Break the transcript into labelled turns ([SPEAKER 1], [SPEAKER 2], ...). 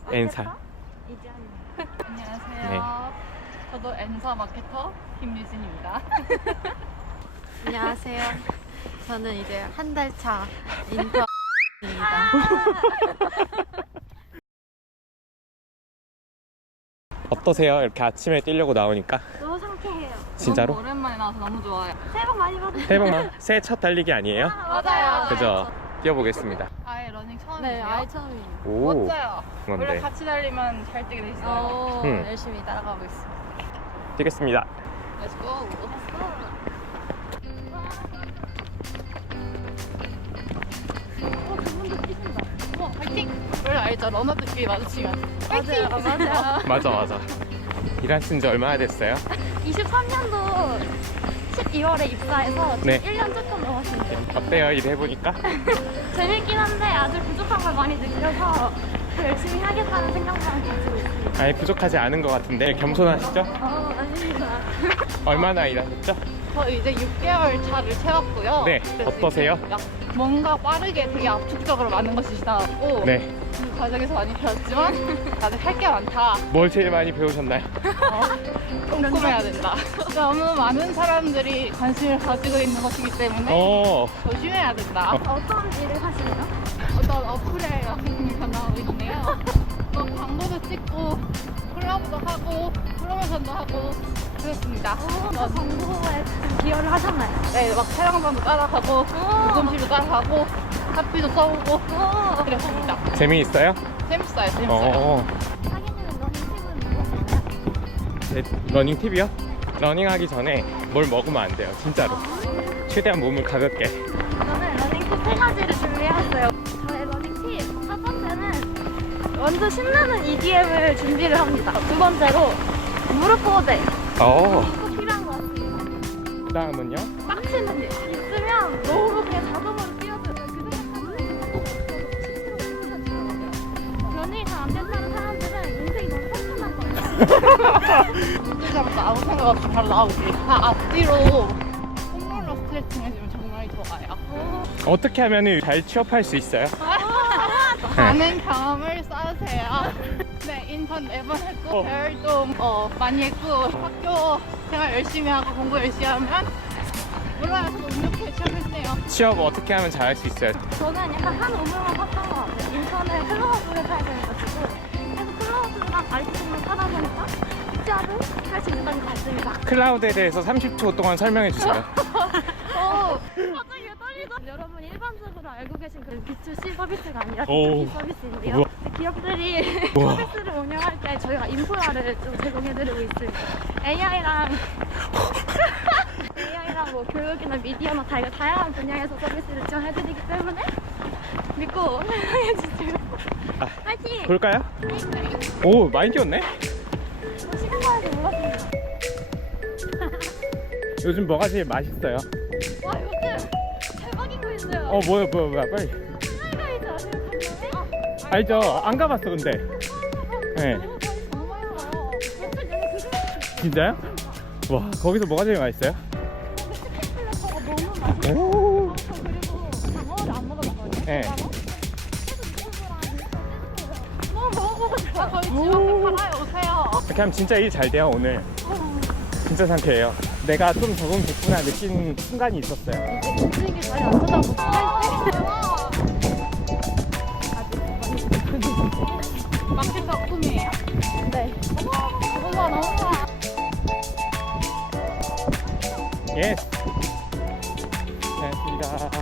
[SPEAKER 1] 엔사.
[SPEAKER 2] 안녕하세요.
[SPEAKER 1] 네.
[SPEAKER 2] 저도 엔사 마케터 김유진입니다.
[SPEAKER 3] 안녕하세요. 저는 이제 한 달 차 인턴입니다.
[SPEAKER 1] 어떠세요? 이렇게 아침에 뛰려고 나오니까?
[SPEAKER 3] 너무 상쾌해요.
[SPEAKER 1] 진짜로?
[SPEAKER 2] 너무 오랜만에 나와서 너무 좋아요.
[SPEAKER 3] 새해 복 많이 받으세요.
[SPEAKER 1] 대박만 새해 첫 달리기 아니에요?
[SPEAKER 2] 맞아요.
[SPEAKER 1] 그죠? 뛰어보겠습니다.
[SPEAKER 2] 아예 러닝 처음이세요?
[SPEAKER 3] 네, 아예 처음이에요.
[SPEAKER 1] 오.
[SPEAKER 2] 멋져요. 원래
[SPEAKER 1] 뭔데?
[SPEAKER 2] 같이 달리면 잘 뛰게 돼 있어요.
[SPEAKER 3] 열심히 따라가고 있습니다.
[SPEAKER 1] 뛰겠습니다.
[SPEAKER 2] Let's go.
[SPEAKER 3] 그분도 뛰신다.
[SPEAKER 2] 파이팅! 원래 알죠? 러너들끼리 마주치면 파이팅!
[SPEAKER 3] 맞아요.
[SPEAKER 1] 맞아. 일하신 지 얼마나 됐어요?
[SPEAKER 3] 23년도 12월에 입사해서 지금
[SPEAKER 1] 네.
[SPEAKER 3] 1년 조금 넘었습니다.
[SPEAKER 1] 어때요? 일해보니까?
[SPEAKER 3] 재밌긴 한데 아주 부족한 걸 많이 느껴서 더 열심히 하겠다는 생각만 가지고 있습니다.
[SPEAKER 1] 아예 부족하지 않은 것 같은데 겸손하시죠?
[SPEAKER 3] 아닙니다.
[SPEAKER 1] 얼마나 일하셨죠?
[SPEAKER 2] 저 이제 6개월 차를 채웠고요.
[SPEAKER 1] 네.
[SPEAKER 2] 그래서
[SPEAKER 1] 어떠세요?
[SPEAKER 2] 이제 뭔가 빠르게 되게 압축적으로 많은 것이 지나갔고
[SPEAKER 1] 네.
[SPEAKER 2] 그 과정에서 많이 배웠지만 아직 할 게 많다.
[SPEAKER 1] 뭘 제일 많이 배우셨나요?
[SPEAKER 2] 꼼꼼해야 된다. 너무 많은 사람들이 관심을 가지고 있는 것이기 때문에 조심해야 된다.
[SPEAKER 3] 어떤 일을 하시나요?
[SPEAKER 2] 어떤 어플에 여행을 전화하고 있는데요. 광고도 찍고 콜라보도 하고 프로모션도 하고 그렇습니다.
[SPEAKER 3] 광고에 좀 기여를 하셨나요?
[SPEAKER 2] 네, 막 촬영장도 따라가고 녹음실도 따라가고 카피도 써보고 그랬습니다.
[SPEAKER 1] 재미있어요?
[SPEAKER 2] 재밌어요.
[SPEAKER 3] 하기는 러닝 팁은 무엇인가요?
[SPEAKER 1] 제 러닝 팁이요? 러닝하기 전에 뭘 먹으면 안 돼요, 진짜로. 최대한 몸을 가볍게.
[SPEAKER 3] 저는 러닝 팁 3가지를 준비해왔어요. 저의 러닝 팁 첫 번째는 먼저 신나는 EDM을 준비를 합니다. 두 번째로 무릎 보호대 꼭 필요한 것 같습니다.
[SPEAKER 1] 그 다음은요?
[SPEAKER 3] 빡치는 일 있으면 너무 그냥 자동으로 뛰어들어요. 연예인 잘 안 된다는 사람들은 인생이 너무 평탄한 거예요.
[SPEAKER 2] 문제자부터 아무 생각 없이 바로 나오지. 다 앞뒤로 홈롤러 스트레칭 해주면 정말 좋아요.
[SPEAKER 1] 어떻게 하면 잘 취업할 수 있어요?
[SPEAKER 2] 많은 경험을 쌓으세요. 네, 인턴 4번 했고 대활동 많이 했고 학교 생활 열심히 하고 공부 열심히 하면 몰라요. 저도 운 좋게 취업했네요.
[SPEAKER 1] 취업 어떻게 하면 잘할 수 있어요?
[SPEAKER 3] 저는 약간 한 우물만 샀던 것 같아요. 인천에 클로버를 타야 돼가지고 그래서 클로버랑 아이스크림을 타다 보니까 취업을 할 수 있는 것 같습니다.
[SPEAKER 1] 클라우드에 대해서 30초 동안 설명해 주세요.
[SPEAKER 3] 갑자기 떨리다. 여러분 일반적으로 알고 계신 그 B2C 서비스가 아니라
[SPEAKER 1] 오.
[SPEAKER 3] B2B 서비스인데요.
[SPEAKER 1] 우와.
[SPEAKER 3] 기업들이
[SPEAKER 1] 우와.
[SPEAKER 3] 서비스를 운영할 때 저희가 인프라를 좀 제공해드리고 있습니다. AI랑 뭐 교육이나 미디어나 다양한 분야에서 서비스를 지원해드리기 때문에 믿고 사용해주세요. 파이팅!
[SPEAKER 1] 볼까요? 오, 많이 뛰었네?
[SPEAKER 3] 시간 가는 줄 몰랐습니다.
[SPEAKER 1] 요즘 뭐가 제일 맛있어요?
[SPEAKER 3] 와 요즘 대박인 거 있어요.
[SPEAKER 1] 뭐야, 빨리.
[SPEAKER 3] 하이라이트 아세요? 강남에?
[SPEAKER 1] 알죠? 안 가봤어, 근데. 네.
[SPEAKER 3] 정말요. 며칠 전에 그거
[SPEAKER 1] 진짜요? 와, 거기서 뭐가 제일 맛있어요?
[SPEAKER 3] 스키플래퍼가 너무 맛있어요.
[SPEAKER 1] 오.
[SPEAKER 3] 저 그리고 장어를 안 먹어봤거든요.
[SPEAKER 1] 네.
[SPEAKER 3] 그래서 유튜브랑 인스타 뜨는 거예요. 너무 먹어보고 싶어요.
[SPEAKER 2] 저희 집 앞에 팔아요. 오세요.
[SPEAKER 1] 이렇게 하면 진짜 일 잘 돼요, 오늘. 진짜 상쾌해요. 내가 좀 적응됐구나 느낀 순간이 있었어요.
[SPEAKER 3] 움직이기 전에 안 쳐다보고
[SPEAKER 2] 마케터 꿈이에요.
[SPEAKER 3] 네.
[SPEAKER 2] 너무 좋아.
[SPEAKER 1] 예스. 고생하셨습니다.